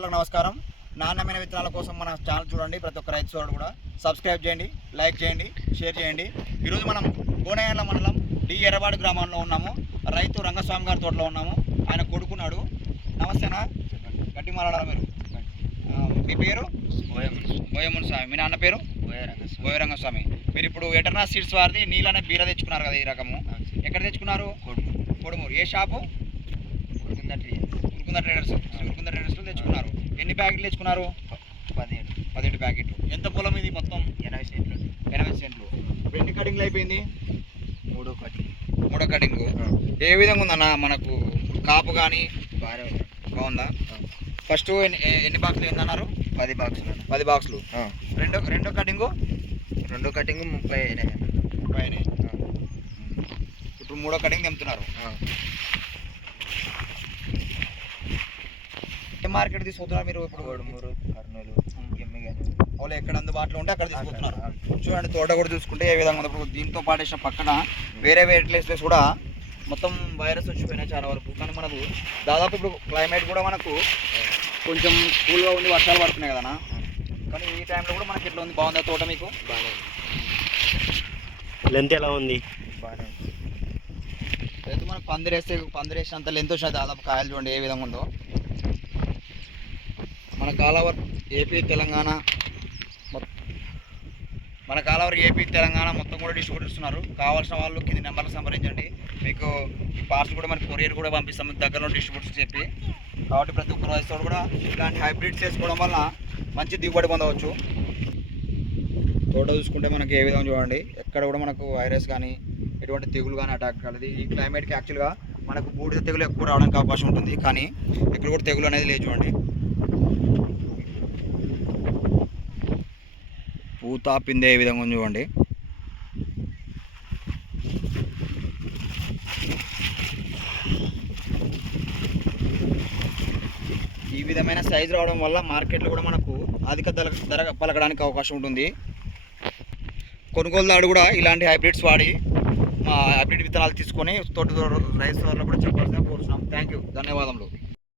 సోదరులకు నమస్కారం. నాణ్యమైన విత్తనాల కోసం మన ఛానల్ చూడండి ప్రతి ఒక్క రైతు సోదరుడు కూడా. సబ్స్క్రైబ్ చేయండి లైక్ చేయండి షేర్ చేయండి. ఈరోజు మనం కోనేర్ల మండలం డి ఎర్రబాడు గ్రామంలో ఉన్నాము. రైతు రంగస్వామి గారి తోటలో ఉన్నాము. ఆయన కొడుకున్నాడు. నమస్తేనా గట్టి మాట్లాడాలి మీరు? మీ పేరు? బోయముని స్వామి. మీ నాన్న పేరు? బోయరంగస్వామి మీరు ఇప్పుడు ఎటర్నా సీడ్స్ వారిది నీళ్ళనే బీర తెచ్చుకున్నారు కదా ఈ రకము. ఎక్కడ తెచ్చుకున్నారు? కొడుమూరు. ఏ షాపు? ఉరుకుంద ట్రేడర్స్ శ్రీ ఉరుకుంద ట్రేడర్స్లో తెచ్చుకున్నారు. ఎన్ని ప్యాకెట్లు తెచ్చుకున్నారు? పదిహేడు. పదిహేడు ప్యాకెట్లు. ఎంత పొలం ఇది మొత్తం? ఎనభై సెంట్లు. ఎనభై సెంట్లు. ఇప్పుడు ఎన్ని కటింగ్లు అయిపోయింది? మూడు కట్టి మూడో కటింగ్. ఏ విధంగా ఉందన్న మనకు కాపు కానీ ఉంది. బాగుందా? ఫస్ట్ ఎన్ని బాక్సులు ఏందన్నారు? పది బాక్సులు. పది బాక్సులు. రెండో రెండో కటింగు? రెండు కటింగ్ ముప్పై అయినాయి పైన ఇప్పుడు మూడో కటింగ్ తెంపుతున్నారు. మార్కెట్ తీసుకుతున్నారు మీరు ఇప్పుడు? కోడుమూరు కర్నూలు వాళ్ళు ఎక్కడ అందుబాటులో ఉంటే అక్కడ తీసుకుంటున్నారు చూడండి తోట కూడా చూసుకుంటే ఏ విధంగా ఉంది. ఇప్పుడు దీంతో పాటేసిన పక్కన వేరే వేరే ప్లేసెస్ కూడా మొత్తం వైరస్ వచ్చిపోయినాయి చాలా వరకు. కానీ మనకు దాదాపు ఇప్పుడు క్లైమేట్ కూడా మనకు కొంచెం కూల్గా ఉంది వర్షాలు పడుతున్నాయి కదనా కానీ ఈ టైంలో కూడా మనకి ఎట్లా ఉంది? బాగుందా తోట మీకు? బాగానే ఉంది. లెంత్ ఎలా ఉంది? బాగానే ఉంది. లేదు మనకు పందిరేస్తే పందిరేసినంత లెంత్ వచ్చిన దాదాపు కాయలు చూడండి ఏ విధంగా ఉందో. మన కాలవర్ ఏపీ తెలంగాణ మన కాలవర్ ఏపీ తెలంగాణ మొత్తం కూడా డిస్ట్రిబ్యూట్ ఇస్తున్నారు కావాల్సిన వాళ్ళు కింది నెంబర్లు సంప్రదించండి. మీకు ఈ పార్సల్ కూడా మన కొరియర్ కూడా పంపిస్తాం. దగ్గరలో డిస్ట్రిబ్యూటర్స్ చెప్పి. కాబట్టి ప్రతి ఒక్క రైతుడు కూడా ఇలాంటి హైబ్రిడ్స్ వేసుకోవడం వల్ల మంచి దిగుబడి పొందవచ్చు. తోట చూసుకుంటే మనకి ఏ విధంగా చూడండి. ఎక్కడ కూడా మనకు వైరస్ కానీ ఎటువంటి తెగులు కానీ అటాక్ కాలేదు. ఈ క్లైమేట్కి యాక్చువల్గా మనకు బూడిద తెగులు ఎక్కువ రావడానికి అవకాశం ఉంటుంది. కానీ ఇక్కడ కూడా తెగులు అనేది లేదు చూడండి. పూత పిందే ఏ విధంగా చూడండి. ఈ విధమైన సైజు రావడం వల్ల మార్కెట్లో కూడా మనకు అధిక ధర ధర పలకడానికి అవకాశం ఉంటుంది. కొనుగోలుదారుడు కూడా ఇలాంటి హైబ్రిడ్స్ వాడి మా హైబ్రిడ్ విత్తనాలు తీసుకొని తోట రైస్ కూడా చెప్పాల్సిన కోరుతున్నాం థ్యాంక్ యూ ధన్యవాదములు.